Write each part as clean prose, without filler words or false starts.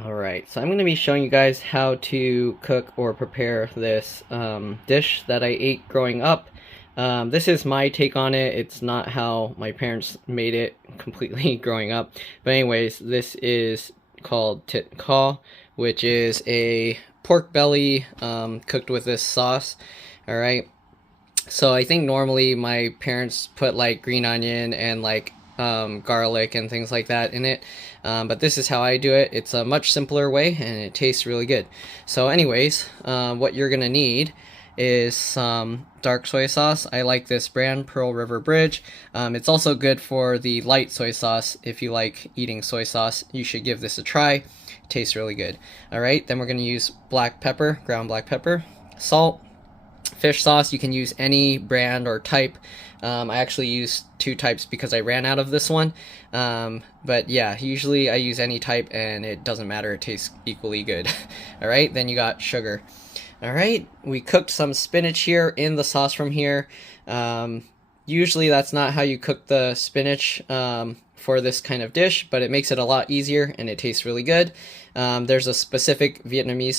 Alright, so I'm going to be showing you guys how to cook or prepare this dish that I ate growing up. This is my take on it. It's not how my parents made it completely growing up. But anyways, this is called thịt, which is a pork belly cooked with this sauce. Alright, so I think normally my parents put like green onion and like garlic and things like that in it, but this is how I do it. It's a much simpler way and it tastes really good. So anyways, what you're gonna need is some dark soy sauce. I like this brand, Pearl River Bridge. It's also good for the light soy sauce. If you like eating soy sauce, you should give this a try. It tastes really good. Alright, then we're gonna use black pepper, ground black pepper, salt, fish sauce. You can use any brand or type. I actually use two types because I ran out of this one. But yeah, usually I use any type and it doesn't matter. It tastes equally good. Alright, then you got sugar. Alright, we cooked some spinach here in the sauce from here. Usually that's not how you cook the spinach for this kind of dish, but it makes it a lot easier and it tastes really good. There's a specific Vietnamese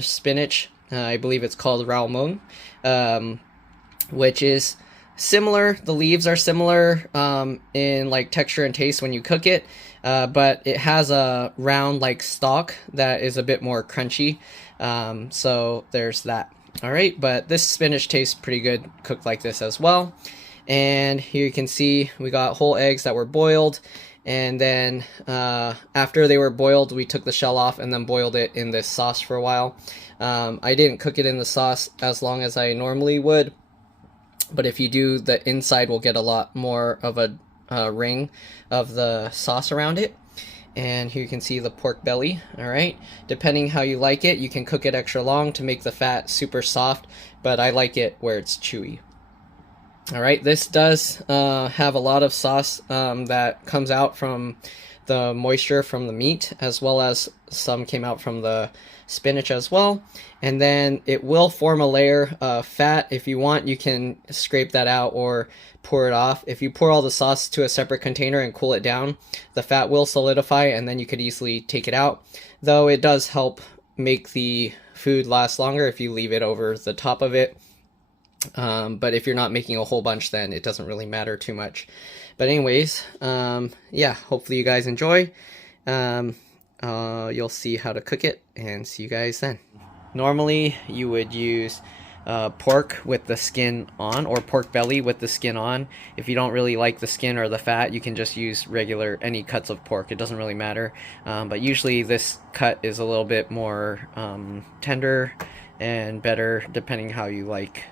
spinach. I believe it's called Rau muong, which is similar. The leaves are similar in like texture and taste when you cook it, but it has a round like stalk that is a bit more crunchy. So there's that. All right, but this spinach tastes pretty good cooked like this as well. And here you can see we got whole eggs that were boiled. And then after they were boiled, we took the shell off and then boiled it in this sauce for a while. I didn't cook it in the sauce as long as I normally would, but if you do, the inside will get a lot more of a ring of the sauce around it. And here you can see the pork belly. All right, depending how you like it, you can cook it extra long to make the fat super soft, but I like it where it's chewy. All right, this does have a lot of sauce that comes out from the moisture from the meat, as well as some came out from the spinach as well. And then it will form a layer of fat. If you want, you can scrape that out or pour it off. If you pour all the sauce to a separate container and cool it down, the fat will solidify and then you could easily take it out. Though it does help make the food last longer if you leave it over the top of it. But if you're not making a whole bunch, then it doesn't really matter too much. But anyways, yeah, hopefully you guys enjoy. You'll see how to cook it and see you guys then. Normally you would use pork with the skin on, or pork belly with the skin on. If you don't really like the skin or the fat, you can just use regular any cuts of pork. It doesn't really matter, but usually this cut is a little bit more tender and better depending how you like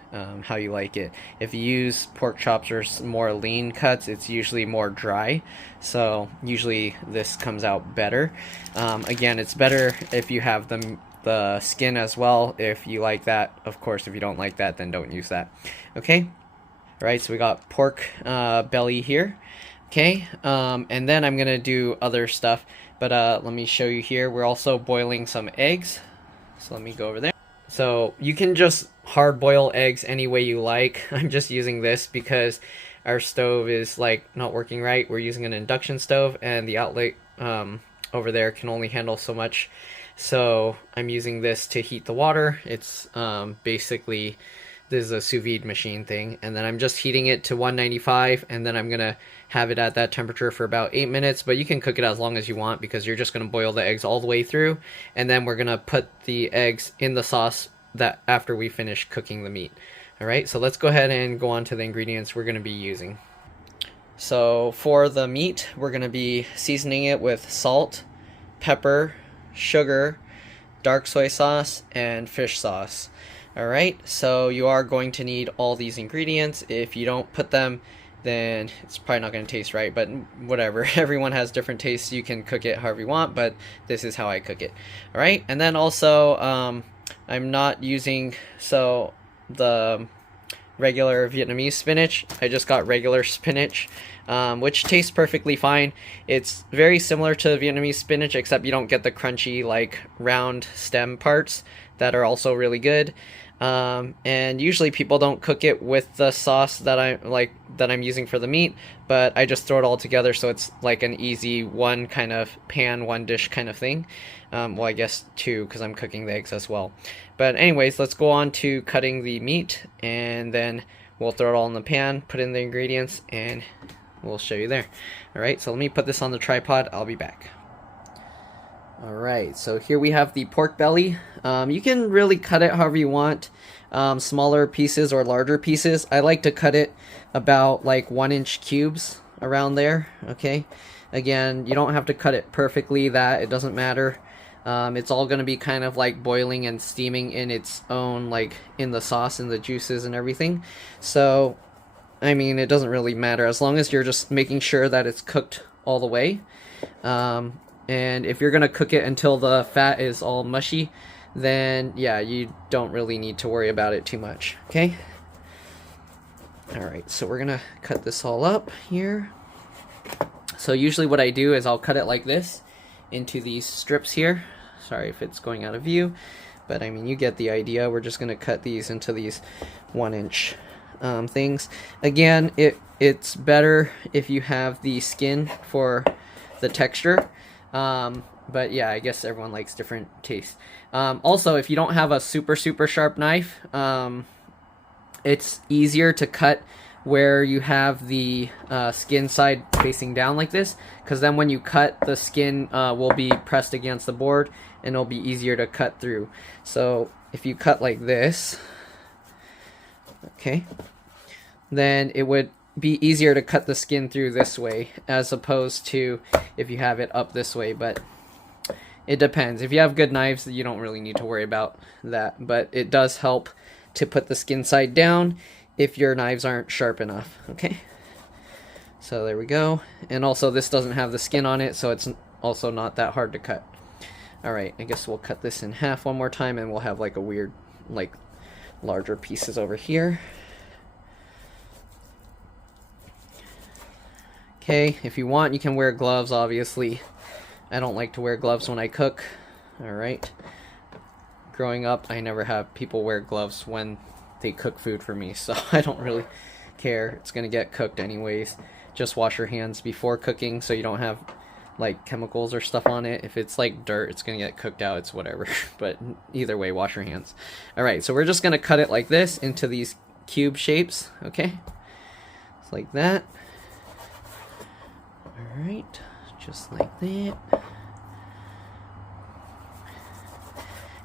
it. If you use pork chops or more lean cuts, it's usually more dry, so usually this comes out better. Again, it's better if you have the skin as well, if you like that. Of course, if you don't like that, then don't use that. Okay, all right, so we got pork belly here. Okay, and then I'm gonna do other stuff, but let me show you here. We're also boiling some eggs, so let me go over there. So you can just hard boil eggs any way you like. I'm just using this because our stove is like not working right. We're using an induction stove and the outlet over there can only handle so much. So I'm using this to heat the water. It's basically, this is a sous vide machine thing, and then I'm just heating it to 195, and then I'm gonna have it at that temperature for about 8 minutes, but you can cook it as long as you want because you're just gonna boil the eggs all the way through, and then we're gonna put the eggs in the sauce that after we finish cooking the meat. All right, so let's go ahead and go on to the ingredients we're gonna be using. So for the meat, we're gonna be seasoning it with salt, pepper, sugar, dark soy sauce, and fish sauce. Alright, so you are going to need all these ingredients. If you don't put them, then it's probably not going to taste right, but whatever. Everyone has different tastes. You can cook it however you want, but this is how I cook it. Alright, and then also I'm not using the regular Vietnamese spinach. I just got regular spinach, which tastes perfectly fine. It's very similar to Vietnamese spinach, except you don't get the crunchy like round stem parts that are also really good. And usually people don't cook it with the sauce that I'm using for the meat, but I just throw it all together so it's like an easy one kind of pan, one dish kind of thing. Well, I guess two, because I'm cooking the eggs as well. But anyways, let's go on to cutting the meat, and then we'll throw it all in the pan, put in the ingredients, and we'll show you there. Alright, so let me put this on the tripod. I'll be back. Alright, so here we have the pork belly. You can really cut it however you want, smaller pieces or larger pieces. I like to cut it about like 1-inch cubes around there, okay? Again, you don't have to cut it perfectly, it doesn't matter. It's all going to be kind of like boiling and steaming in its own, like in the sauce and the juices and everything. So, I mean, it doesn't really matter as long as you're just making sure that it's cooked all the way. And if you're going to cook it until the fat is all mushy, then yeah, you don't really need to worry about it too much, okay? Alright, so we're going to cut this all up here. So usually what I do is I'll cut it like this into these strips here. Sorry if it's going out of view, but I mean, you get the idea. We're just going to cut these into these 1-inch things. Again, it's better if you have the skin for the texture. But yeah, I guess everyone likes different tastes. Also, if you don't have a super sharp knife, it's easier to cut where you have the skin side facing down like this, because then when you cut, the skin will be pressed against the board and it'll be easier to cut through. So if you cut like this, okay, then it would be easier to cut the skin through this way as opposed to if you have it up this way. But it depends. If you have good knives, you don't really need to worry about that, but it does help to put the skin side down if your knives aren't sharp enough, okay? So there we go. And also this doesn't have the skin on it, so it's also not that hard to cut. Alright, I guess we'll cut this in half one more time, and we'll have like a weird, like larger pieces over here. Okay, if you want, you can wear gloves, obviously. I don't like to wear gloves when I cook. Alright. Growing up, I never have people wear gloves when they cook food for me, so I don't really care. It's gonna get cooked anyways. Just wash your hands before cooking so you don't have like chemicals or stuff on it. If it's like dirt, it's gonna get cooked out. It's whatever. But either way, wash your hands. Alright, so we're just gonna cut it like this into these cube shapes, okay? It's like that. Alright, just like that.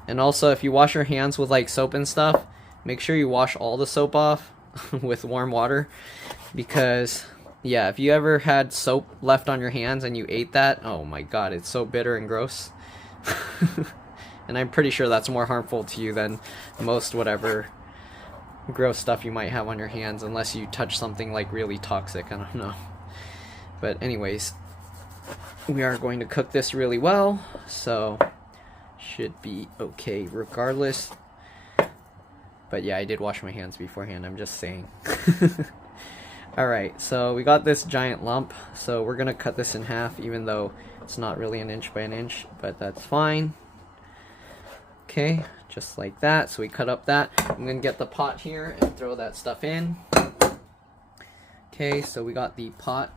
And also, if you wash your hands with like soap and stuff, make sure you wash all the soap off with warm water, because yeah, if you ever had soap left on your hands and you ate that, oh my god, it's so bitter and gross. And I'm pretty sure that's more harmful to you than most whatever gross stuff you might have on your hands, unless you touch something like really toxic. I don't know. But anyways, we are going to cook this really well, so should be okay regardless. But yeah, I did wash my hands beforehand, I'm just saying. Alright, so we got this giant lump, so we're gonna cut this in half, even though it's not really 1-inch by 1-inch, but that's fine. Okay, just like that. So we cut up that. I'm gonna get the pot here and throw that stuff in. Okay, so we got the pot,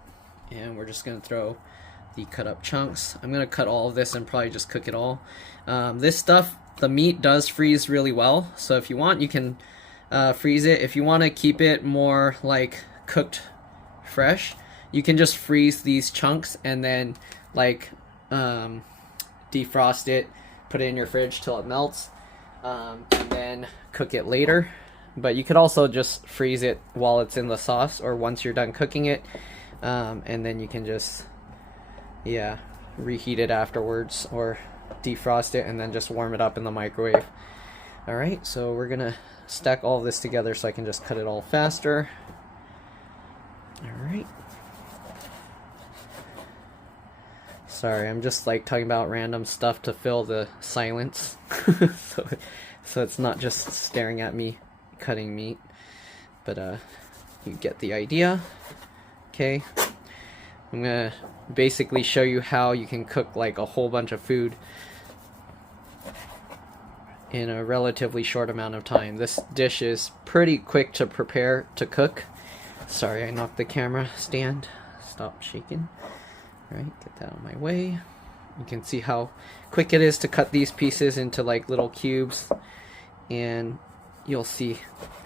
and we're just gonna throw the cut up chunks. I'm gonna cut all of this and probably just cook it all. This stuff, the meat does freeze really well, so if you want, you can freeze it. If you want to keep it more like cooked fresh, you can just freeze these chunks and then like defrost it, put it in your fridge till it melts, and then cook it later. But you could also just freeze it while it's in the sauce, or once you're done cooking it, and then you can just reheat it afterwards, or defrost it and then just warm it up in the microwave. Alright, so we're gonna stack all of this together so I can just cut it all faster. Alright. Sorry, I'm just like talking about random stuff to fill the silence. so it's not just staring at me cutting meat. But you get the idea. Okay. I'm gonna basically show you how you can cook like a whole bunch of food in a relatively short amount of time. This dish is pretty quick to prepare to cook. Sorry, I knocked the camera stand. Stop shaking. Alright, get that out of my way. You can see how quick it is to cut these pieces into like little cubes, and you'll see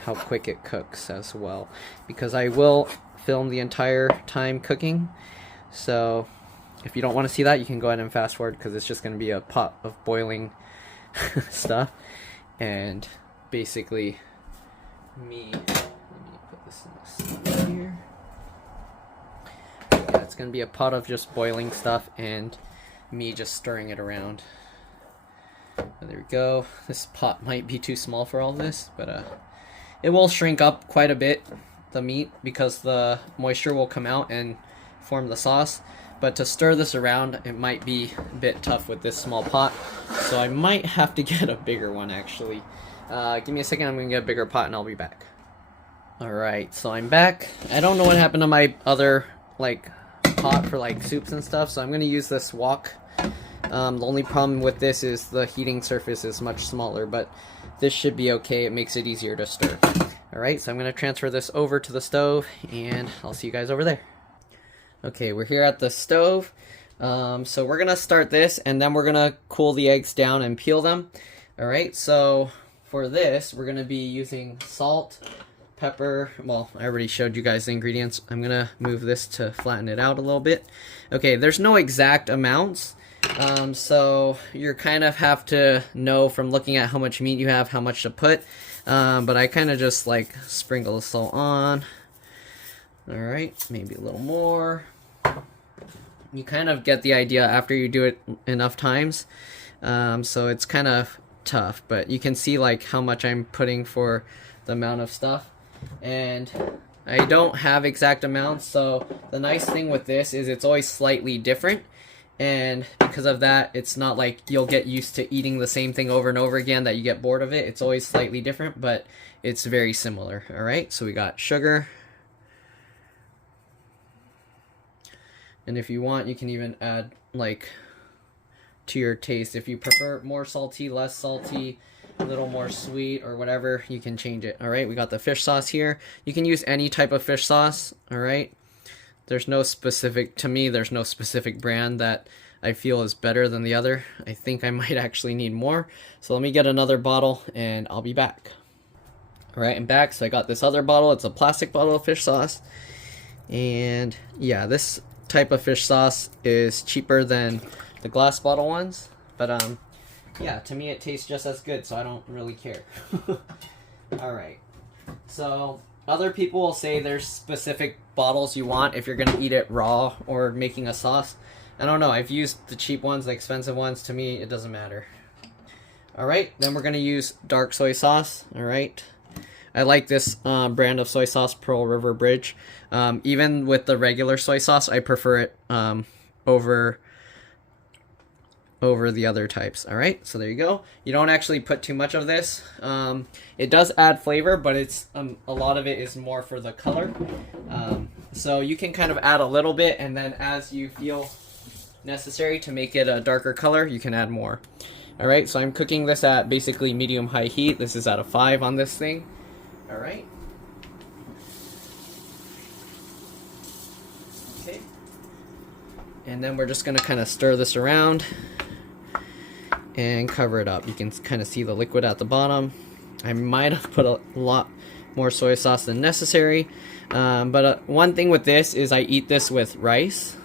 how quick it cooks as well, because I will film the entire time cooking. So if you don't want to see that, you can go ahead and fast forward, because it's just going to be a pot of boiling stuff. And basically let me put this in this stuff here. Yeah, it's going to be a pot of just boiling stuff and me just stirring it around. There we go. This pot might be too small for all this, but it will shrink up quite a bit, the meat, because the moisture will come out and form the sauce. But to stir this around, it might be a bit tough with this small pot, so I might have to get a bigger one actually. Give me a second, I'm gonna get a bigger pot and I'll be back. Alright, so I'm back. I don't know what happened to my other like pot for like soups and stuff, so I'm gonna use this wok. The only problem with this is the heating surface is much smaller, but this should be okay. It makes it easier to stir. Alright, so I'm gonna transfer this over to the stove, and I'll see you guys over there. Okay, we're here at the stove. So we're gonna start this, and then we're gonna cool the eggs down and peel them. Alright, so for this, we're gonna be using salt, pepper. Well, I already showed you guys the ingredients. I'm gonna move this to flatten it out a little bit. Okay, there's no exact amounts, so you kind of have to know from looking at how much meat you have how much to put, but I kind of just like sprinkle the salt on. Alright, maybe a little more. You kind of get the idea after you do it enough times, so it's kind of tough, but you can see like how much I'm putting for the amount of stuff. And I don't have exact amounts, so the nice thing with this is it's always slightly different, and because of that, it's not like you'll get used to eating the same thing over and over again that you get bored of it. It's always slightly different, but it's very similar. Alright, so we got sugar, and if you want, you can even add like to your taste. If you prefer more salty, less salty, a little more sweet, or whatever, you can change it. Alright, we got the fish sauce here. You can use any type of fish sauce. Alright, there's no specific, to me, there's no specific brand that I feel is better than the other. I think I might actually need more. So let me get another bottle and I'll be back. Alright, I'm back. So I got this other bottle. It's a plastic bottle of fish sauce. And yeah, this type of fish sauce is cheaper than the glass bottle ones. But yeah, to me it tastes just as good, so I don't really care. Alright, so other people will say there's specific bottles you want if you're going to eat it raw or making a sauce. I don't know, I've used the cheap ones, the expensive ones. To me, it doesn't matter. Alright, then we're going to use dark soy sauce. Alright, I like this brand of soy sauce, Pearl River Bridge. Even with the regular soy sauce, I prefer it over the other types. Alright, so there you go. You don't actually put too much of this. It does add flavor, but it's a lot of it is more for the color. So you can kind of add a little bit, and then as you feel necessary to make it a darker color, you can add more. Alright, so I'm cooking this at basically medium-high heat. This is at a 5 on this thing. Alright. Okay. And then we're just going to kind of stir this around and cover it up. You can kind of see the liquid at the bottom. I might have put a lot more soy sauce than necessary. But one thing with this is I eat this with rice.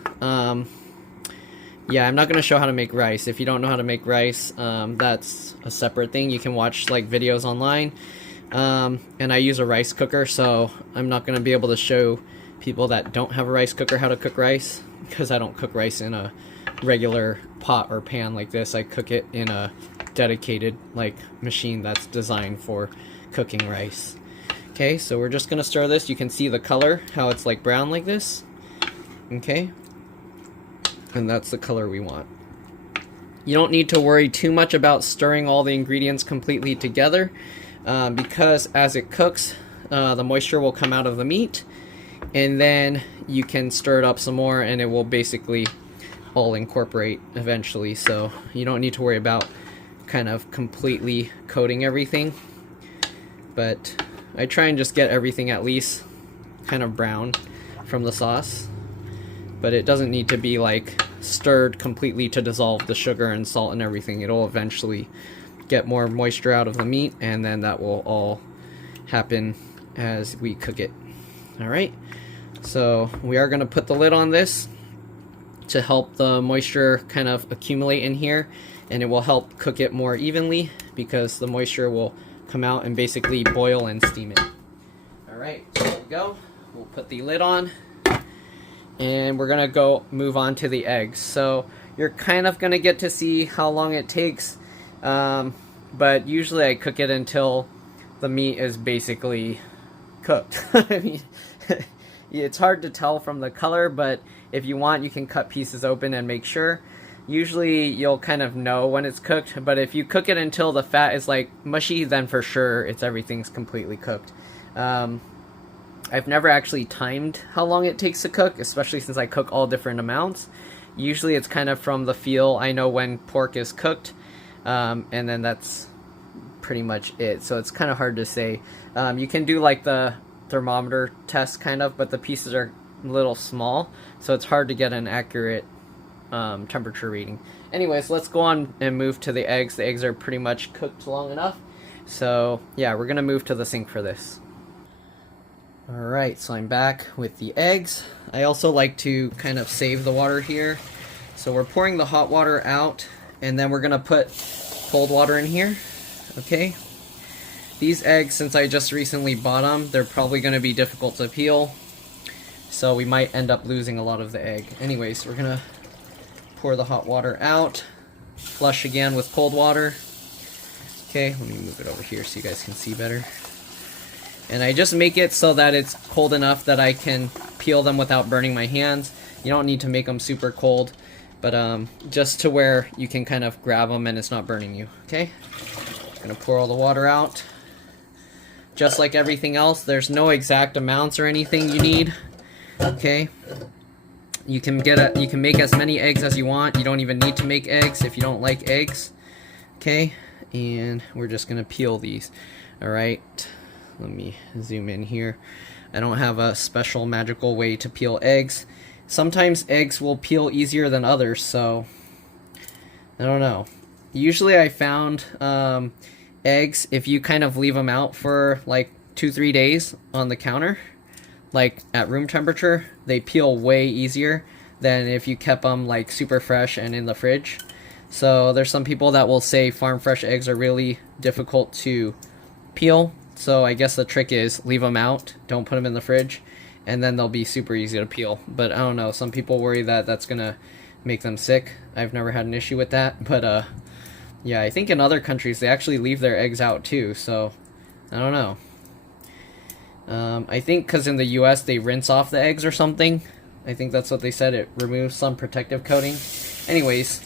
Yeah, I'm not going to show how to make rice. If you don't know how to make rice, that's a separate thing. You can watch like videos online. And I use a rice cooker, so I'm not going to be able to show people that don't have a rice cooker how to cook rice, because I don't cook rice in a regular pot or pan like this. I cook it in a dedicated like machine that's designed for cooking rice. Okay, so we're just gonna stir this. You can see the color, how it's like brown like this. Okay, and that's the color we want. You don't need to worry too much about stirring all the ingredients completely together, because as it cooks, the moisture will come out of the meat, and then you can stir it up some more and it will basically all incorporate eventually. So you don't need to worry about kind of completely coating everything, but I try and just get everything at least kind of brown from the sauce, but it doesn't need to be like stirred completely to dissolve the sugar and salt and everything. It'll eventually get more moisture out of the meat, and then that will all happen as we cook it. Alright, so we are going to put the lid on this to help the moisture kind of accumulate in here, and it will help cook it more evenly because the moisture will come out and basically boil and steam it. Alright, so there we go. We'll put the lid on, and we're gonna go move on to the eggs. So you're kind of gonna get to see how long it takes, but usually I cook it until the meat is basically cooked. I mean, it's hard to tell from the color, but if you want, you can cut pieces open and make sure. Usually you'll kind of know when it's cooked, but if you cook it until the fat is like mushy, then for sure everything's completely cooked. I've never actually timed how long it takes to cook, especially since I cook all different amounts. Usually it's kind of from the feel. I know when pork is cooked, and then that's pretty much it. So it's kind of hard to say. You can do like the thermometer test kind of, but the pieces are a little small, so it's hard to get an accurate temperature reading. Anyways, let's go on and move to the eggs. The eggs are pretty much cooked long enough. So yeah, we're gonna move to the sink for this. Alright, so I'm back with the eggs. I also like to kind of save the water here. So we're pouring the hot water out, and then we're gonna put cold water in here. Okay. These eggs, since I just recently bought them, they're probably gonna be difficult to peel, so we might end up losing a lot of the egg. Anyways, we're gonna pour the hot water out, flush again with cold water. Okay, let me move it over here so you guys can see better. And I just make it so that it's cold enough that I can peel them without burning my hands. You don't need to make them super cold, but just to where you can kind of grab them and it's not burning you. Okay, I'm gonna pour all the water out. Just like everything else, there's no exact amounts or anything you need. Okay, you can make as many eggs as you want. You don't even need to make eggs if you don't like eggs. Okay, and we're just gonna peel these. All right, let me zoom in here. I don't have a special magical way to peel eggs. Sometimes eggs will peel easier than others, so I don't know. Usually I found eggs, if you kind of leave them out for like 2-3 days on the counter, like at room temperature, they peel way easier than if you kept them like super fresh and in the fridge. So there's some people that will say farm fresh eggs are really difficult to peel. So I guess the trick is leave them out, don't put them in the fridge, and then they'll be super easy to peel. But I don't know, some people worry that that's gonna make them sick. I've never had an issue with that, but yeah, I think in other countries they actually leave their eggs out too, so I don't know. I think because in the US they rinse off the eggs or something. I think that's what they said, it removes some protective coating. Anyways,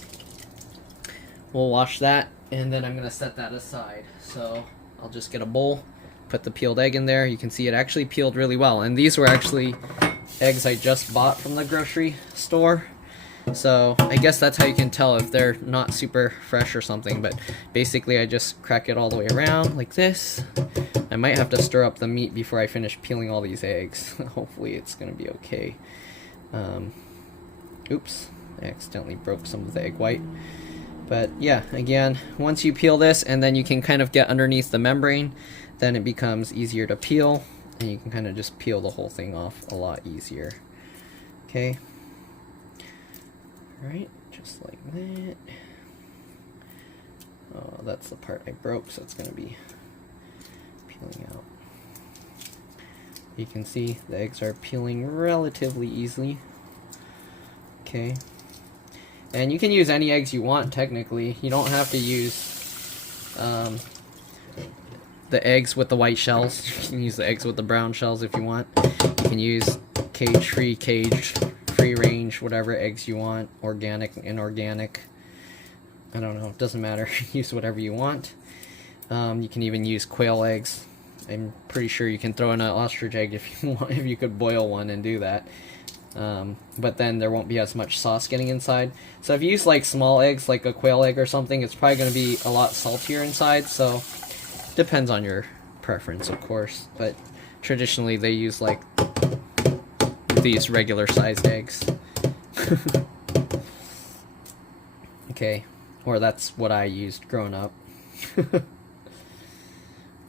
we'll wash that, and then I'm gonna set that aside. So I'll just get a bowl, put the peeled egg in there. You can see it actually peeled really well, and these were actually eggs I just bought from the grocery store. So I guess that's how you can tell if they're not super fresh or something, but basically I just crack it all the way around like this. I might have to stir up the meat before I finish peeling all these eggs. Hopefully it's gonna be okay. Oops, I accidentally broke some of the egg white. But yeah, again, once you peel this and then you can kind of get underneath the membrane, then it becomes easier to peel, and you can kind of just peel the whole thing off a lot easier. Okay. Alright, just like that. Oh, that's the part I broke, so it's going to be peeling out. You can see the eggs are peeling relatively easily. Okay. And you can use any eggs you want, technically. You don't have to use the eggs with the white shells. You can use the eggs with the brown shells if you want. You can use cage-free, caged, free-range, whatever eggs you want. Organic, inorganic. I don't know, it doesn't matter. Use whatever you want. You can even use quail eggs. I'm pretty sure you can throw in an ostrich egg if you want, if you could boil one and do that. but then there won't be as much sauce getting inside. So if you use like small eggs, like a quail egg or something, it's probably going to be a lot saltier inside. So depends on your preference, of course, but traditionally they use like these regular sized eggs. Okay, or that's what I used growing up.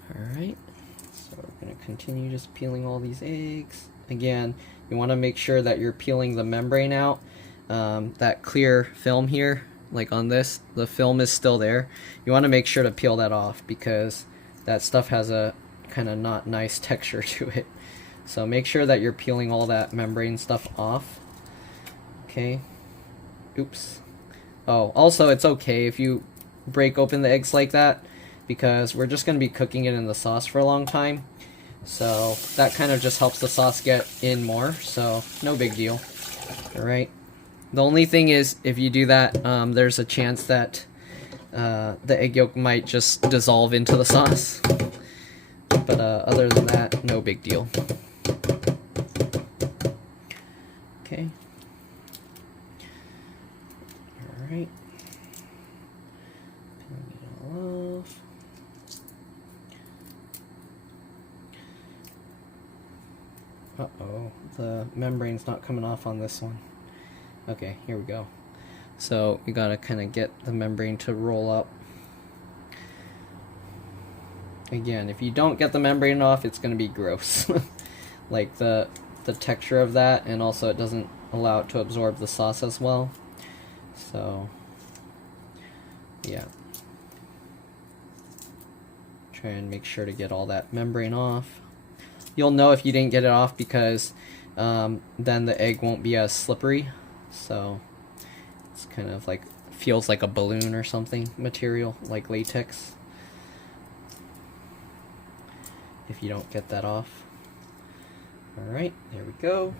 Alright, so we're going to continue just peeling all these eggs. Again, you want to make sure that you're peeling the membrane out. That clear film here, like on this, the film is still there. You want to make sure to peel that off because that stuff has a kind of not nice texture to it. So make sure that you're peeling all that membrane stuff off. Okay. Oops. Oh, also it's okay if you break open the eggs like that because we're just going to be cooking it in the sauce for a long time. So that kind of just helps the sauce get in more, so no big deal. Alright. The only thing is if you do that, there's a chance that the egg yolk might just dissolve into the sauce. But other than that, no big deal. Okay. Alright. Peeling it all off. Uh-oh, the membrane's not coming off on this one. Okay, here we go. So you gotta kind of get the membrane to roll up. Again, if you don't get the membrane off, it's gonna be gross. Like the texture of that, and also it doesn't allow it to absorb the sauce as well. So yeah, try and make sure to get all that membrane off. You'll know if you didn't get it off because then the egg won't be as slippery. So it's kind of like, feels like a balloon or something material, like latex. If you don't get that off. Alright, there we go.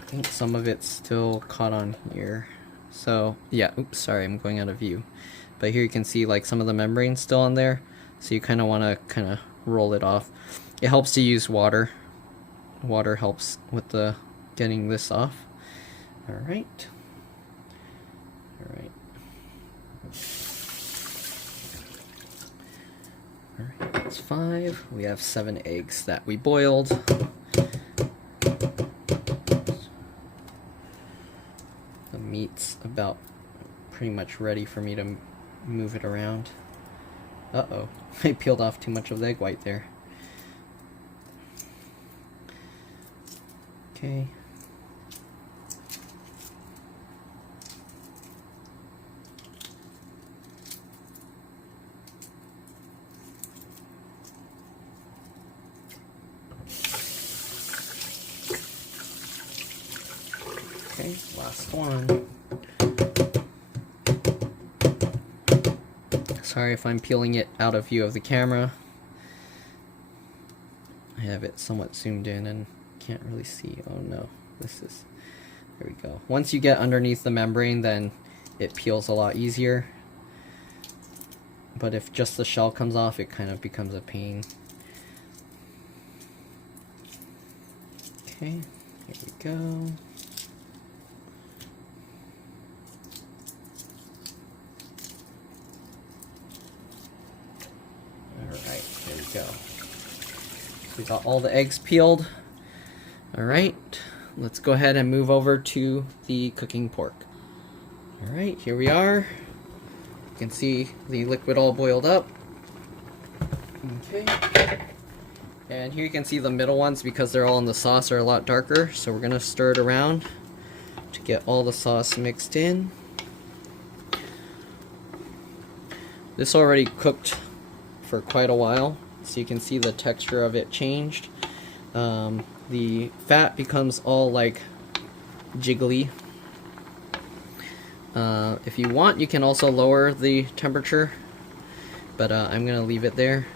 I think some of it's still caught on here. So yeah, oops, sorry, I'm going out of view. But here you can see like some of the membrane's still on there. So you kind of want to kind of roll it off. It helps to use water. Water helps with the getting this off. Alright. Alright. Alright, that's 5. We have 7 eggs that we boiled. The meat's about pretty much ready for me to move it around. Uh-oh, I peeled off too much of the egg white there. Okay. Okay, last one. Sorry if I'm peeling it out of view of the camera. I have it somewhat zoomed in and can't really see. Oh no, this is, there we go. Once you get underneath the membrane, then it peels a lot easier. But if just the shell comes off, it kind of becomes a pain. Okay, here we go. Alright, there we go. We got all the eggs peeled. Alright, let's go ahead and move over to the cooking pork. Alright, here we are. You can see the liquid all boiled up. Okay. And here you can see the middle ones, because they're all in the sauce, are a lot darker. So we're going to stir it around to get all the sauce mixed in. This already cooked for quite a while, so you can see the texture of it changed. The fat becomes all like jiggly. If you want, you can also lower the temperature, but I'm gonna leave it there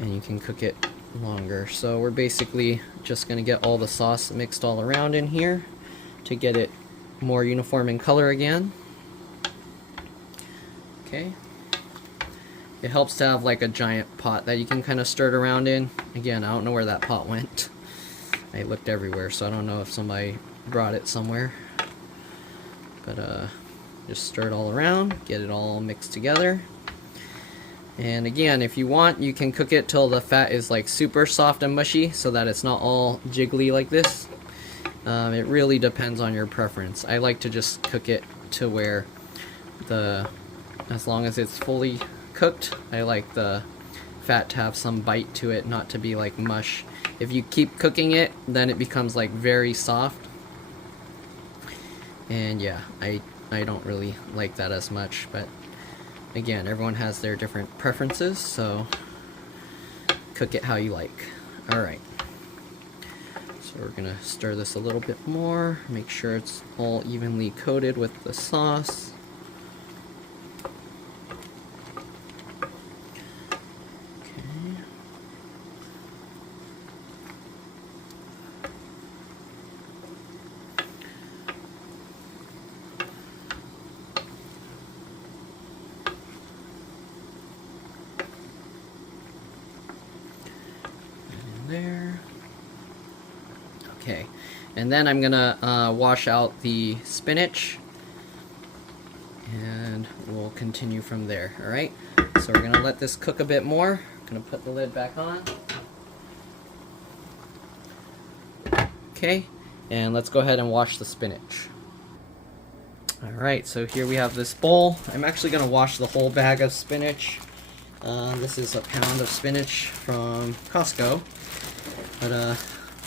and you can cook it longer. So we're basically just gonna get all the sauce mixed all around in here to get it more uniform in color again. Okay. it helps to have like a giant pot that you can kind of stir it around in. Again, I don't know where that pot went. I looked everywhere, so I don't know if somebody brought it somewhere. But just stir it all around, get it all mixed together. And again, if you want, you can cook it till the fat is like super soft and mushy so that it's not all jiggly like this. It really depends on your preference. I like to just cook it to where as long as it's fully cooked, I like the fat to have some bite to it, not to be like mush. If you keep cooking it, then it becomes like very soft. And yeah, I don't really like that as much, but again, everyone has their different preferences, so cook it how you like. Alright. So we're gonna stir this a little bit more, make sure it's all evenly coated with the sauce. Okay. And there. Okay, and then I'm gonna wash out the spinach, and we'll continue from there. All right, so we're gonna let this cook a bit more. I'm gonna put the lid back on. Okay, and let's go ahead and wash the spinach. All right, so here we have this bowl. I'm actually gonna wash the whole bag of spinach. This is a pound of spinach from Costco, but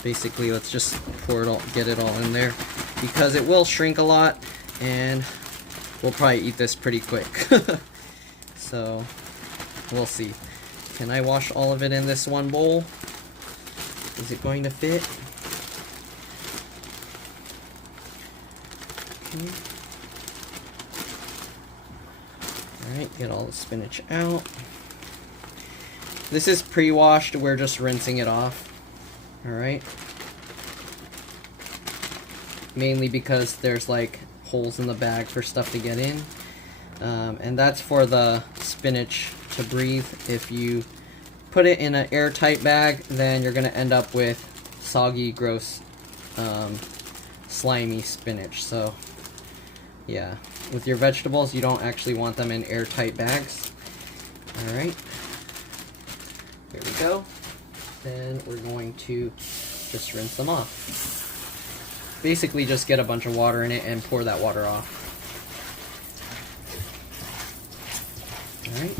basically, let's just pour it all, get it all in there, because it will shrink a lot, and we'll probably eat this pretty quick. So, we'll see. Can I wash all of it in this one bowl? Is it going to fit? Okay. Alright, get all the spinach out. This is pre-washed, we're just rinsing it off. Alright. Mainly because there's like holes in the bag for stuff to get in. And that's for the spinach to breathe. If you put it in an airtight bag, then you're going to end up with soggy, gross, slimy spinach. So, yeah. With your vegetables, you don't actually want them in airtight bags. Alright. Here we go. Then we're going to just rinse them off. Basically just get a bunch of water in it and pour that water off. Alright.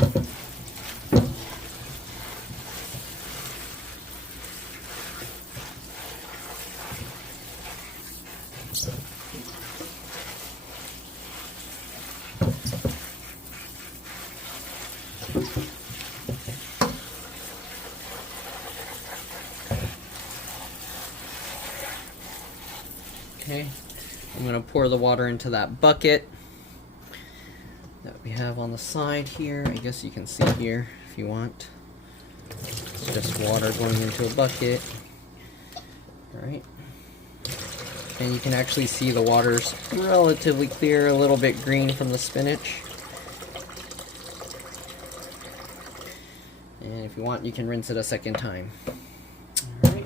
Okay, I'm going to pour the water into that bucket that we have on the side here. I guess you can see here if you want. It's just water going into a bucket. Alright. And you can actually see the water's relatively clear, a little bit green from the spinach. And if you want, you can rinse it a second time. Alright.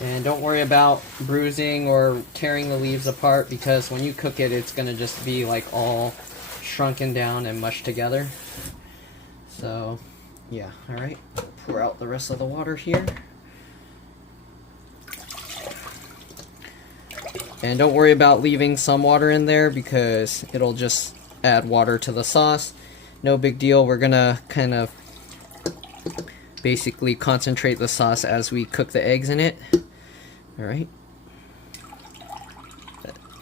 And don't worry about bruising or tearing the leaves apart, because when you cook it, it's going to just be like all shrunken down and mushed together. So, yeah, alright. Pour out the rest of the water here. And don't worry about leaving some water in there, because it'll just add water to the sauce. No big deal. We're going to kind of basically concentrate the sauce as we cook the eggs in it. Alright.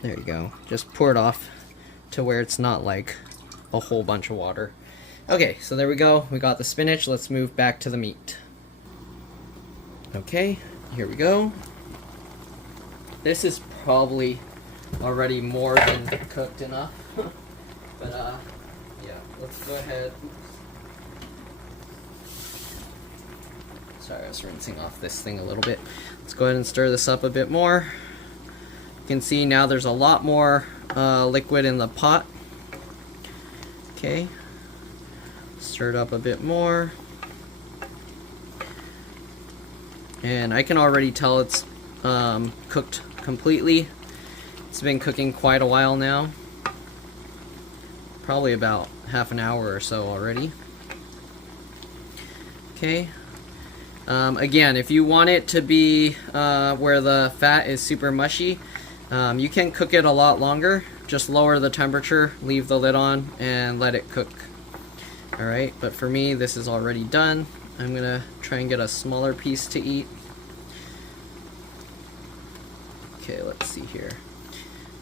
There you go. Just pour it off to where it's not like a whole bunch of water. Okay, so there we go. We got the spinach. Let's move back to the meat. Okay, here we go. This is probably already more than cooked enough. But yeah, let's go ahead. Sorry, I was rinsing off this thing a little bit. Let's go ahead and stir this up a bit more. You can see now there's a lot more liquid in the pot. Okay, stir it up a bit more. And I can already tell it's cooked completely. It's been cooking quite a while now. Probably about half an hour or so already. Okay. Again, if you want it to be where the fat is super mushy, you can cook it a lot longer. Just lower the temperature, leave the lid on, and let it cook. Alright, but for me, this is already done. I'm gonna try and get a smaller piece to eat. Okay, let's see here.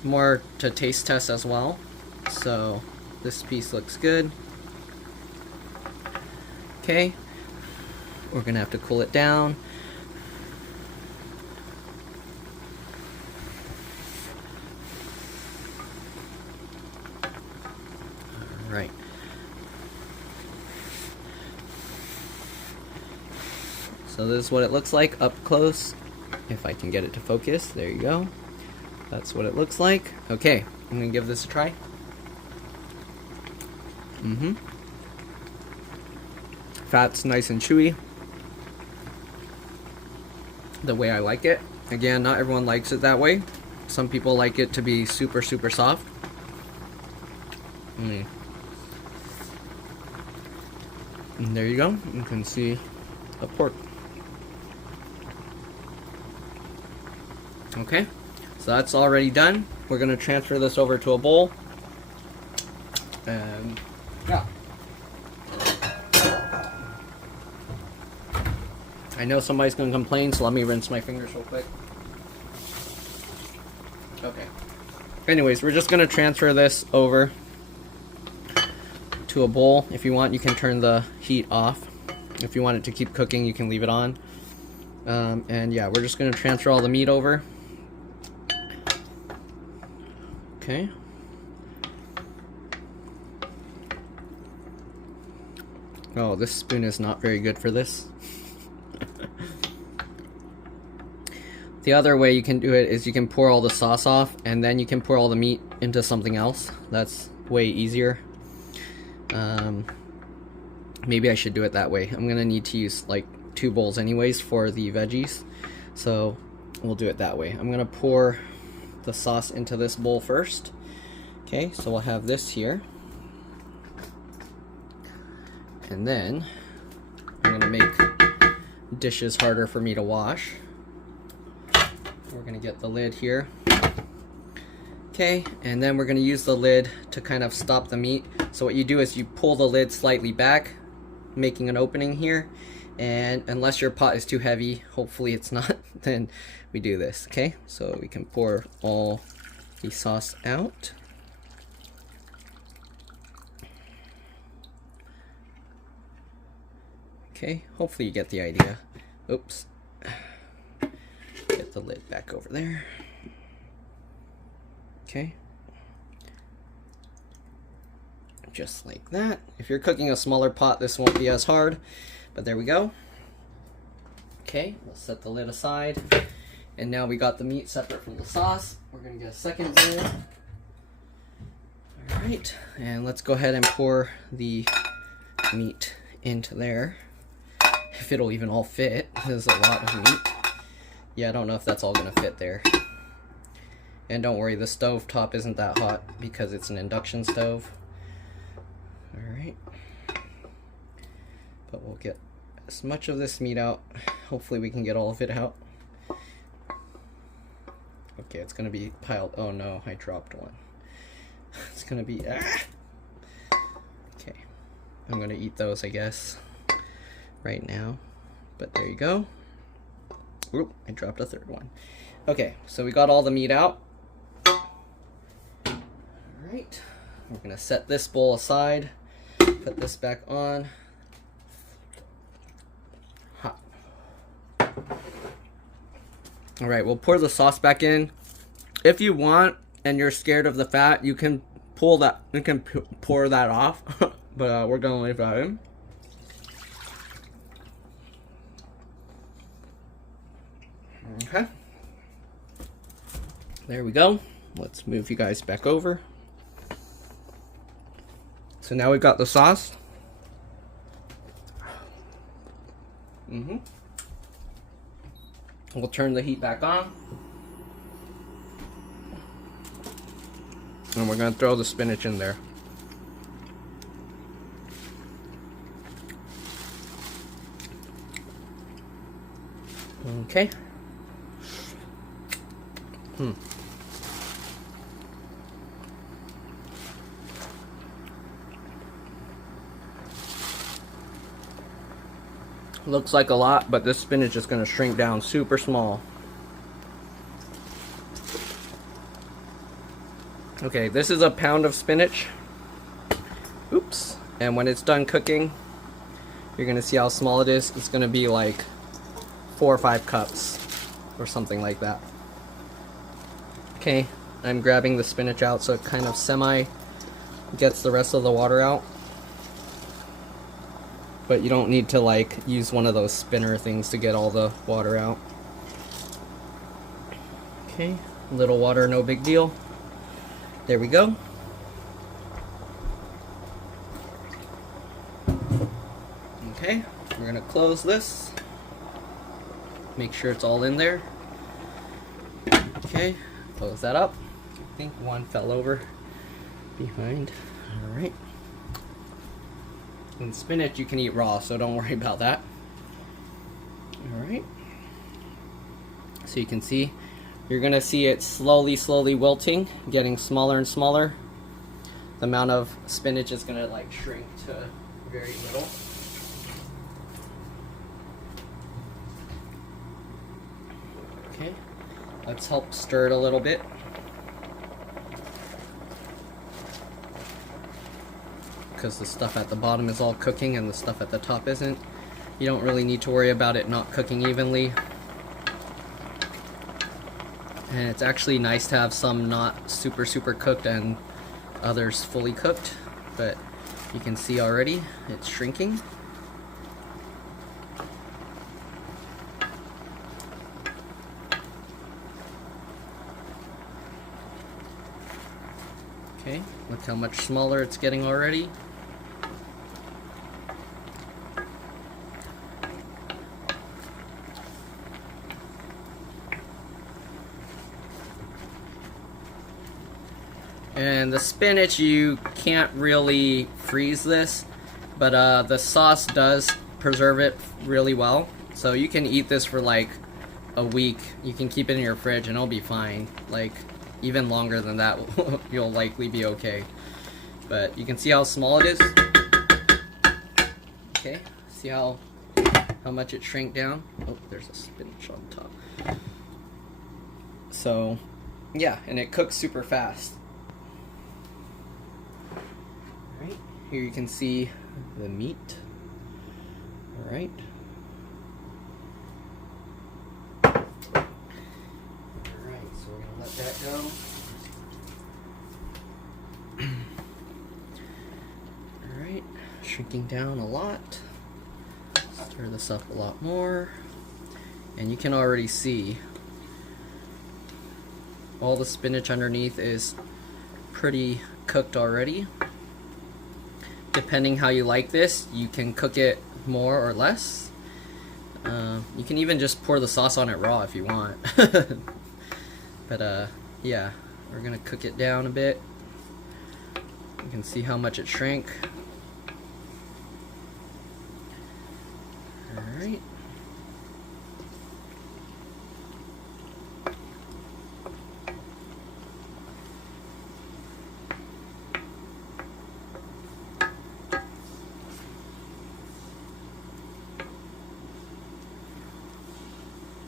More to taste test as well. So, this piece looks good. Okay. We're gonna have to cool it down. Alright. So this is what it looks like up close. If I can get it to focus, there you go. That's what it looks like. Okay, I'm gonna give this a try. Fat's nice and chewy, the way I like it. Again, not everyone likes it that way. Some people like it to be super soft. And there you go. You can see the pork. Okay, so that's already done. We're gonna transfer this over to a bowl. And yeah. I know somebody's gonna complain, so let me rinse my fingers real quick. Okay. Anyways, we're just gonna transfer this over to a bowl. If you want, you can turn the heat off. If you want it to keep cooking, you can leave it on. And yeah, we're just gonna transfer all the meat over. Okay. Oh, this spoon is not very good for this. The other way you can do it is you can pour all the sauce off and then you can pour all the meat into something else. That's way easier. Maybe I should do it that way. I'm gonna need to use like 2 bowls anyways for the veggies, so we'll do it that way. I'm gonna pour the sauce into this bowl first. Okay, so we'll have this here. And then I'm gonna make dishes harder for me to wash. We're gonna get the lid here. Okay, and then we're gonna use the lid to kind of stop the meat. So what you do is you pull the lid slightly back, making an opening here. And unless your pot is too heavy, hopefully it's not, then we do this. Okay, so we can pour all the sauce out. Okay, hopefully you get the idea. Oops. Get the lid back over there. Okay. Just like that. If you're cooking a smaller pot, this won't be as hard, but there we go. Okay, we'll set the lid aside. And now we got the meat separate from the sauce. We're gonna get a second bowl. All right, and let's go ahead and pour the meat into there. If it'll even all fit. There's a lot of meat. Yeah, I don't know if that's all gonna fit there. And don't worry, the stove top isn't that hot because it's an induction stove. Alright. But we'll get as much of this meat out. Hopefully we can get all of it out. Okay, it's gonna be piled. Oh no, I dropped one. It's gonna be. Okay. I'm gonna eat those, I guess, right now. But there you go. Oop, I dropped a third one. Okay, so we got all the meat out. Alright, we're gonna set this bowl aside, put this back on. Hot. Alright, we'll pour the sauce back in. If you want and you're scared of the fat, you can pour that off, but we're gonna leave that in. Okay. There we go. Let's move you guys back over. So now we've got the sauce. We'll turn the heat back on. And we're gonna throw the spinach in there. Okay. Looks like a lot, but this spinach is going to shrink down super small. Okay, this is a pound of spinach. Oops. And when it's done cooking, you're going to see how small it is. It's going to be like 4 or 5 cups or something like that. Okay, I'm grabbing the spinach out so it kind of semi gets the rest of the water out. But you don't need to like use one of those spinner things to get all the water out. Okay, little water, no big deal. There we go. Okay, we're gonna close this. Make sure it's all in there. Okay, close that up. I think one fell over behind. All right. And spinach you can eat raw, so don't worry about that. Alright. So you can see, you're going to see it slowly wilting, getting smaller and smaller. The amount of spinach is going to like shrink to very little. Okay, let's help stir it a little bit. Because the stuff at the bottom is all cooking and the stuff at the top isn't. You don't really need to worry about it not cooking evenly. And it's actually nice to have some not super cooked and others fully cooked. But you can see already it's shrinking. Okay, look how much smaller it's getting already. And the spinach, you can't really freeze this, but the sauce does preserve it really well. So you can eat this for like a week. You can keep it in your fridge and it'll be fine. Like even longer than that, you'll likely be okay. But you can see how small it is. Okay, see how much it shrank down. Oh, there's a spinach on top. So yeah, and it cooks super fast. Here you can see the meat. Alright. Alright, so we're going to let that go. Alright, shrinking down a lot. Stir this up a lot more. And you can already see all the spinach underneath is pretty cooked already. Depending how you like this, you can cook it more or less. You can even just pour the sauce on it raw if you want. But yeah, we're gonna cook it down a bit. You can see how much it shrank. Alright.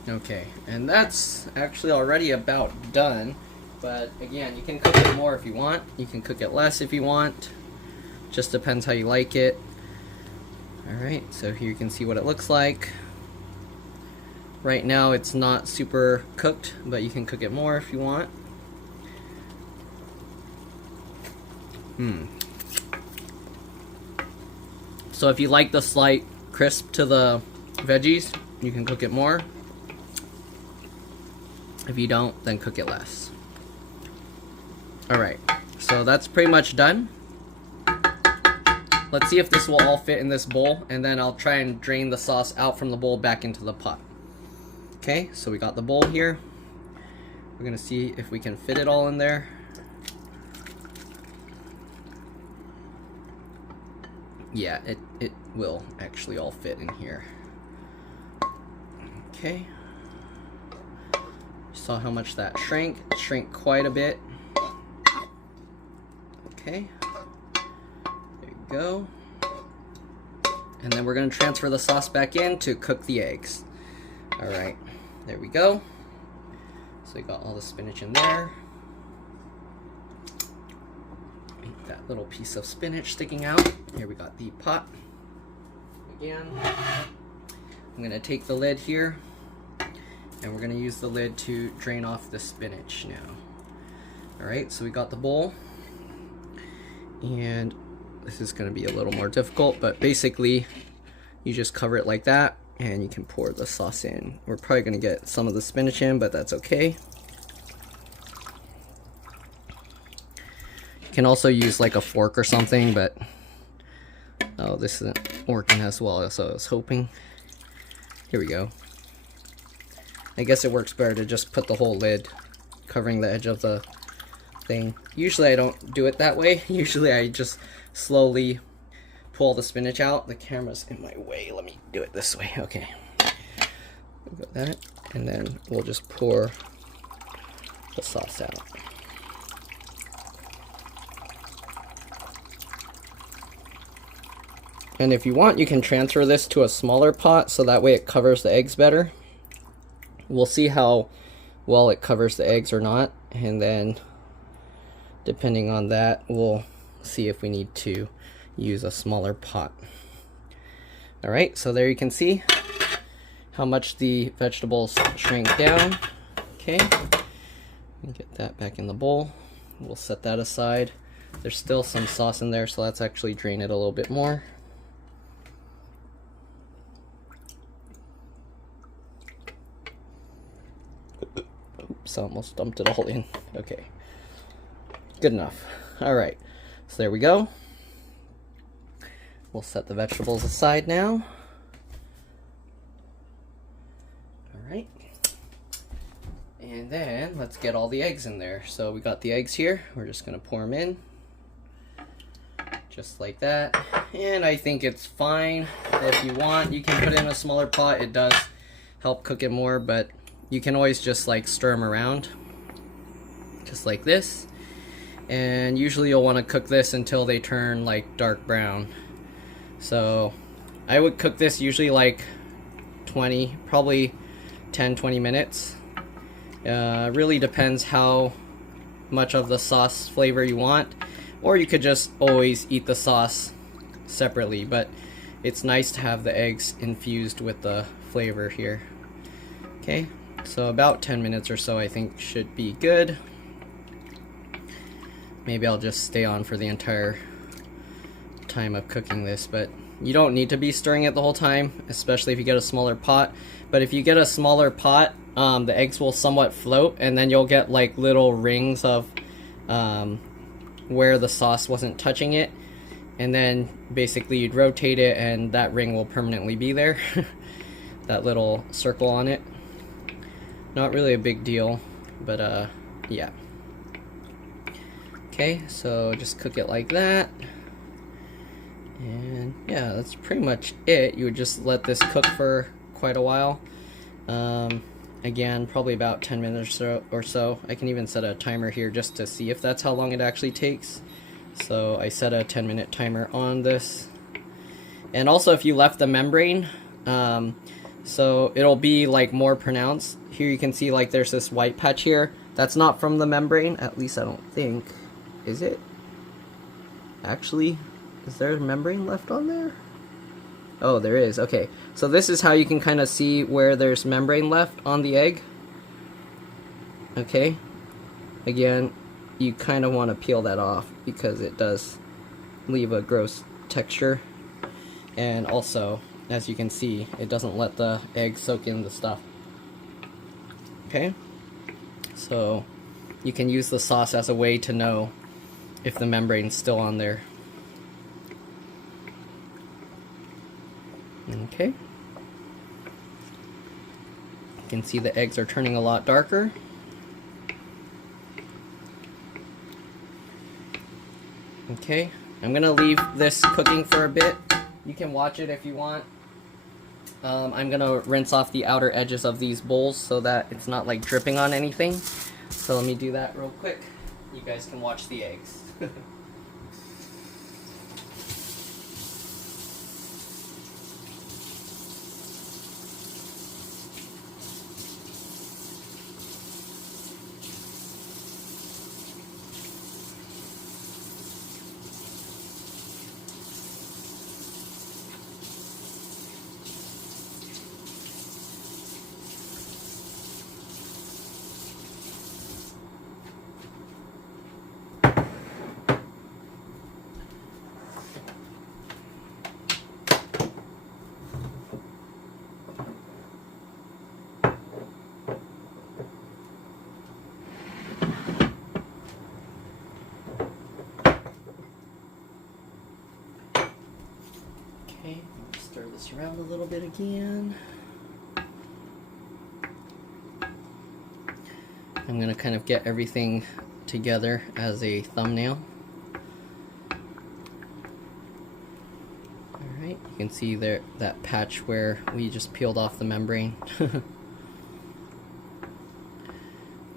Okay, and that's actually already about done, but again, you can cook it more if you want, you can cook it less if you want, just depends how you like it. Alright, so here you can see what it looks like. Right now it's not super cooked, but you can cook it more if you want. So if you like the slight crisp to the veggies, you can cook it more. If you don't, then cook it less. Alright, so that's pretty much done. Let's see if this will all fit in this bowl, and then I'll try and drain the sauce out from the bowl back into the pot. Okay, so we got the bowl here. We're gonna see if we can fit it all in there. Yeah, it will actually all fit in here. Okay. Saw how much that shrank. It shrank quite a bit. Okay. There you go. And then we're going to transfer the sauce back in to cook the eggs. Alright, there we go. So we got all the spinach in there. That little piece of spinach sticking out. Here we got the pot. Again, I'm going to take the lid here, and we're going to use the lid to drain off the spinach now. Alright, so we got the bowl, and this is going to be a little more difficult, but basically you just cover it like that, and you can pour the sauce in. We're probably going to get some of the spinach in, but that's okay. You can also use like a fork or something, but oh, this isn't working as well as I was hoping. Here we go. I guess it works better to just put the whole lid covering the edge of the thing. Usually I don't do it that way. Usually I just slowly pull the spinach out. The camera's in my way. Let me do it this way. Okay. Got that. And then we'll just pour the sauce out. And if you want, you can transfer this to a smaller pot so that way it covers the eggs better. We'll see how well it covers the eggs or not, and then depending on that, we'll see if we need to use a smaller pot. Alright, so there you can see how much the vegetables shrank down. Okay, get that back in the bowl. We'll set that aside. There's still some sauce in there, so let's actually drain it a little bit more. Oops, I almost dumped it all in. Okay, good enough. Alright, so there we go. We'll set the vegetables aside now. Alright, and then let's get all the eggs in there. So we got the eggs here. We're just going to pour them in. Just like that. And I think it's fine. If you want, you can put it in a smaller pot. It does help cook it more, but you can always just like stir them around. Just like this. And usually you'll want to cook this until they turn like dark brown. So I would cook this usually like 20, probably 10-20 minutes. Really depends how much of the sauce flavor you want. Or you could just always eat the sauce separately, but it's nice to have the eggs infused with the flavor here. Okay, so about 10 minutes or so I think should be good. Maybe I'll just stay on for the entire time of cooking this, but you don't need to be stirring it the whole time, especially if you get a smaller pot. But if you get a smaller pot, the eggs will somewhat float, and then you'll get like little rings of where the sauce wasn't touching it, and then basically you'd rotate it and that ring will permanently be there. That little circle on it. Not really a big deal, but yeah. Okay, so just cook it like that. And yeah, that's pretty much it. You would just let this cook for quite a while. Again, probably about 10 minutes or so. I can even set a timer here just to see if that's how long it actually takes. So I set a 10-minute timer on this. And also if you left the membrane, so it'll be like more pronounced. Here you can see like there's this white patch here. That's not from the membrane, at least I don't think. Is it? Actually, is there a membrane left on there? Oh, there is. Okay, so this is how you can kind of see where there's membrane left on the egg. Okay, again, you kind of want to peel that off because it does leave a gross texture. And also, as you can see, it doesn't let the egg soak in the stuff. Okay, So you can use the sauce as a way to know if the membrane's still on there. Okay. You can see the eggs are turning a lot darker. Okay, I'm gonna leave this cooking for a bit. You can watch it if you want. I'm gonna rinse off the outer edges of these bowls so that it's not like dripping on anything. So let me do that real quick. You guys can watch the eggs. Okay, stir this around a little bit again. I'm gonna kind of get everything together as a thumbnail. Alright, you can see there that patch where we just peeled off the membrane.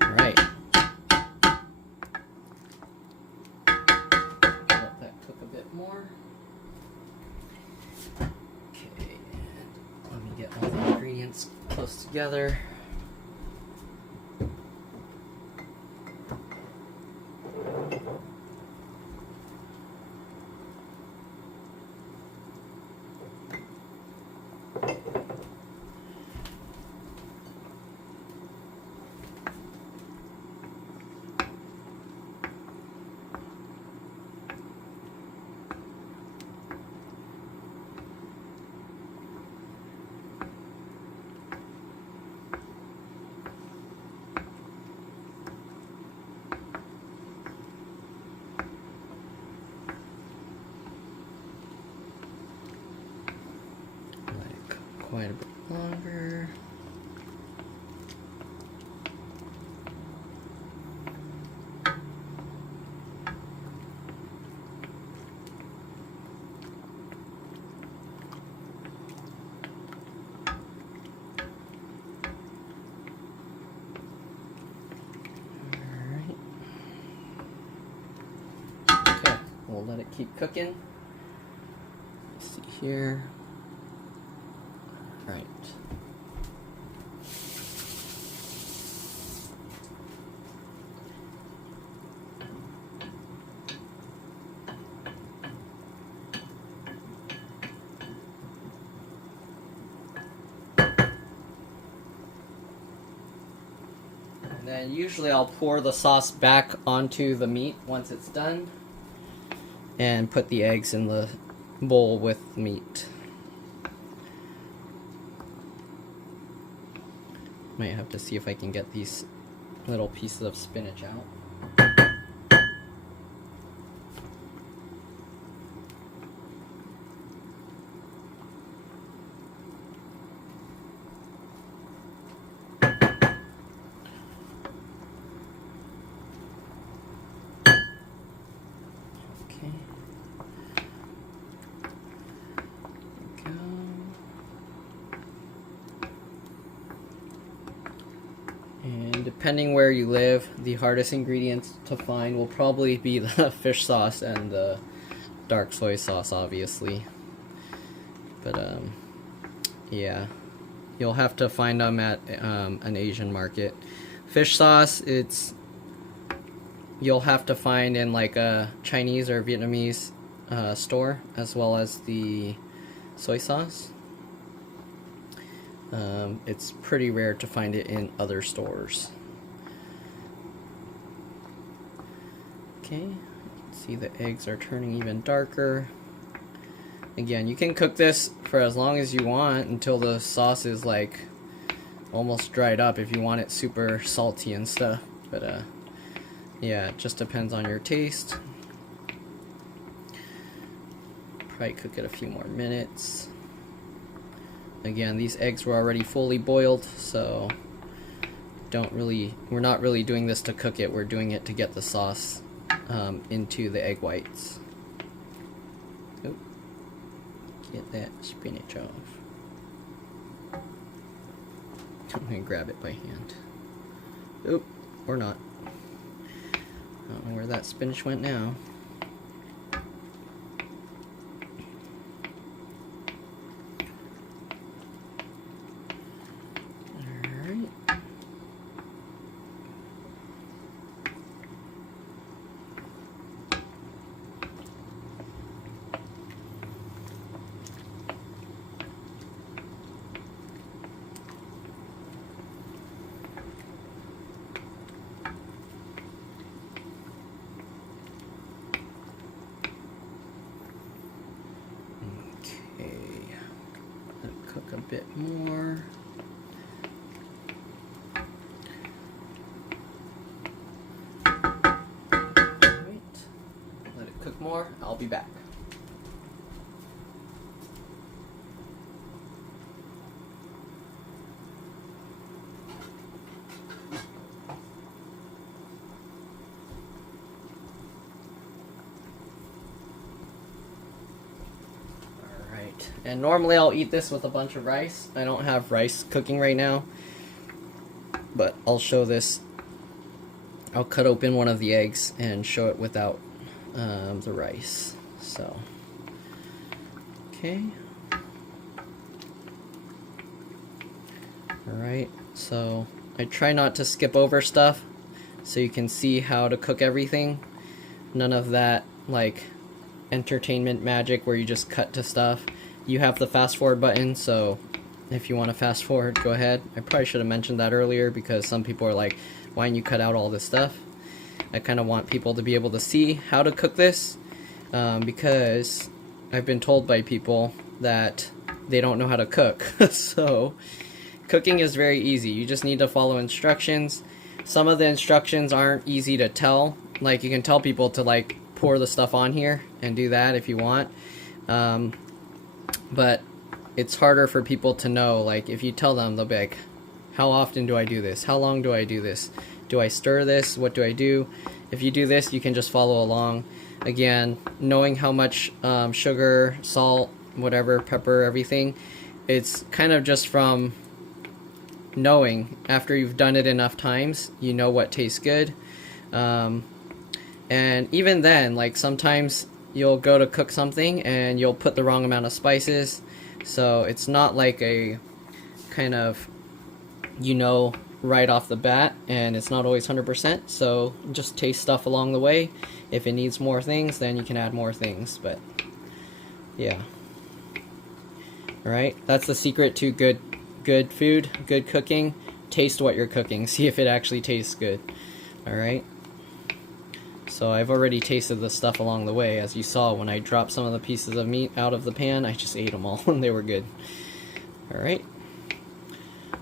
Alright. Let that cook a bit more. Okay, let me get all the ingredients close together. Quite a bit longer. Alright. Okay, we'll let it keep cooking. Let's see here. Right. And then usually I'll pour the sauce back onto the meat once it's done and put the eggs in the bowl with meat. Might have to see if I can get these little pieces of spinach out. Okay. There we go. And depending where you live, the hardest ingredients to find will probably be the fish sauce and the dark soy sauce, obviously. But yeah, you'll have to find them at an Asian market. Fish sauce, you'll have to find in like a Chinese or Vietnamese store, as well as the soy sauce. It's pretty rare to find it in other stores. Okay, see the eggs are turning even darker. Again, you can cook this for as long as you want until the sauce is like almost dried up if you want it super salty and stuff. But yeah, it just depends on your taste. Probably cook it a few more minutes. Again, these eggs were already fully boiled, so we're not really doing this to cook it, we're doing it to get the sauce into the egg whites. Oop. Get that spinach off. I'm gonna grab it by hand. Oop, or not. I don't know where that spinach went now. Cook a bit more. Wait, let it cook more. I'll be back. And normally I'll eat this with a bunch of rice. I don't have rice cooking right now, but I'll show this. I'll cut open one of the eggs and show it without the rice. So, okay. Alright, so I try not to skip over stuff so you can see how to cook everything. None of that like entertainment magic where you just cut to stuff. You have the fast forward button, so if you want to fast forward, go ahead. I probably should have mentioned that earlier because some people are like, why didn't you cut out all this stuff? I kind of want people to be able to see how to cook this because I've been told by people that they don't know how to cook. So cooking is very easy. You just need to follow instructions. Some of the instructions aren't easy to tell. Like you can tell people to like pour the stuff on here and do that if you want. But it's harder for people to know. Like if you tell them, they'll be like, how often do I do this? How long do I do this? Do I stir this? What do I do? If you do this, you can just follow along. Again, knowing how much sugar, salt, whatever, pepper, everything, it's kind of just from knowing. After you've done it enough times, you know what tastes good. And even then, like sometimes you'll go to cook something and you'll put the wrong amount of spices, so it's not like a kind of, you know, right off the bat, and it's not always 100%, so just taste stuff along the way. If it needs more things, then you can add more things, but yeah. Alright, that's the secret to good food, good cooking. Taste what you're cooking, see if it actually tastes good. Alright. So I've already tasted the stuff along the way. As you saw, when I dropped some of the pieces of meat out of the pan, I just ate them all and they were good. Alright.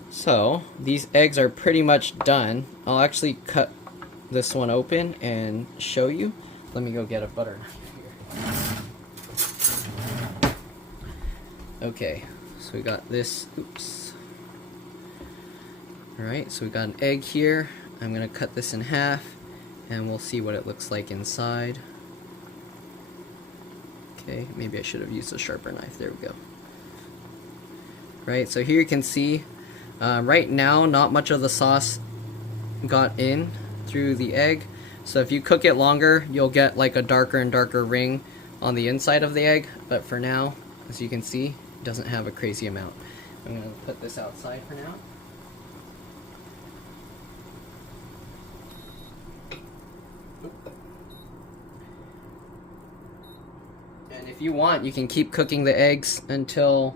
So these eggs are pretty much done. I'll actually cut this one open and show you. Let me go get a butter knife here. Okay, so we got this. Oops. Alright, so we got an egg here. I'm going to cut this in half. And we'll see what it looks like inside. Okay, maybe I should have used a sharper knife. There we go. Right, so here you can see, right now, not much of the sauce got in through the egg. So if you cook it longer, you'll get like a darker and darker ring on the inside of the egg. But for now, as you can see, it doesn't have a crazy amount. I'm going to put this outside for now. And if you want, you can keep cooking the eggs until,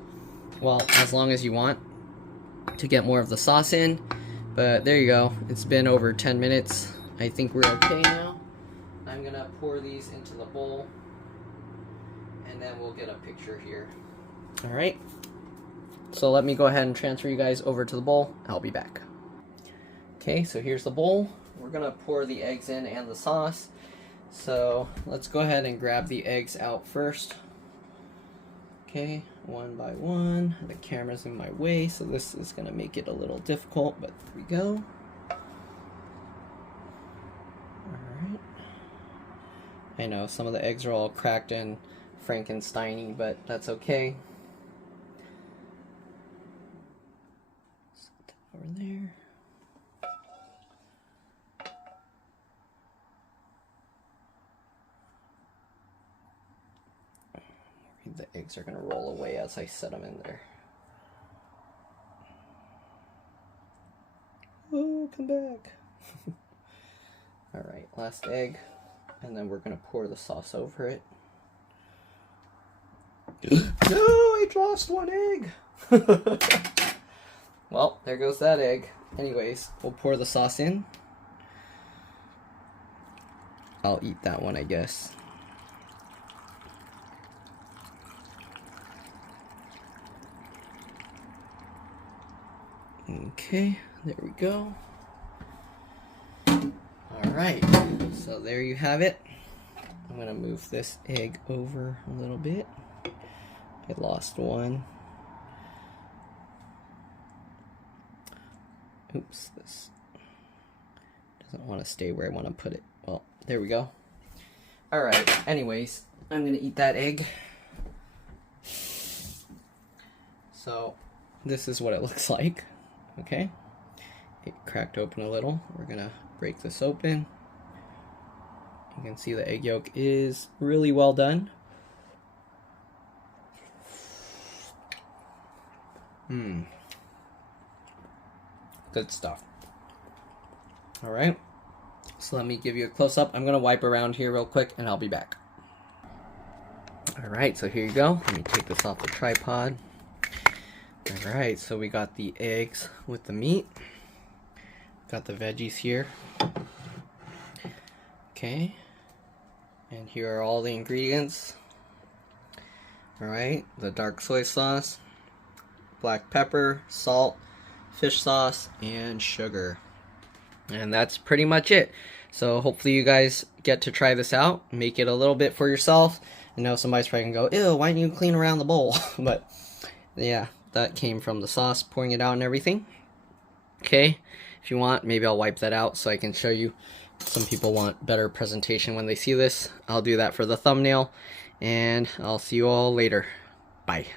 well, as long as you want to get more of the sauce in. But there you go. It's been over 10 minutes. I think we're okay now. I'm going to pour these into the bowl and then we'll get a picture here. Alright. So let me go ahead and transfer you guys over to the bowl. I'll be back. Okay, so here's the bowl. We're gonna pour the eggs in and the sauce. So let's go ahead and grab the eggs out first. Okay, one by one. The camera's in my way, so this is gonna make it a little difficult, but there we go. Alright. I know some of the eggs are all cracked and Frankenstein-y, but that's okay. Set that over there. The eggs are going to roll away as I set them in there. Oh, come back. Alright, last egg. And then we're going to pour the sauce over it. No, I lost one egg. Well, there goes that egg. Anyways, we'll pour the sauce in. I'll eat that one, I guess. Okay, there we go. Alright, so there you have it. I'm going to move this egg over a little bit. I lost one. Oops, this doesn't want to stay where I want to put it. Well, there we go. Alright, anyways, I'm going to eat that egg. So, this is what it looks like. Okay, it cracked open a little. We're gonna break this open. You can see the egg yolk is really well done. Good stuff. Alright, so let me give you a close-up. I'm gonna wipe around here real quick and I'll be back. Alright, so here you go. Let me take this off the tripod. Alright, so we got the eggs with the meat. Got the veggies here. Okay. And here are all the ingredients. Alright, the dark soy sauce, black pepper, salt, fish sauce, and sugar. And that's pretty much it. So hopefully you guys get to try this out. Make it a little bit for yourself. I know somebody's probably gonna go, ew, why didn't you clean around the bowl? But yeah, that came from the sauce, pouring it out and everything. Okay, if you want, maybe I'll wipe that out so I can show you. Some people want better presentation when they see this. I'll do that for the thumbnail, and I'll see you all later. Bye.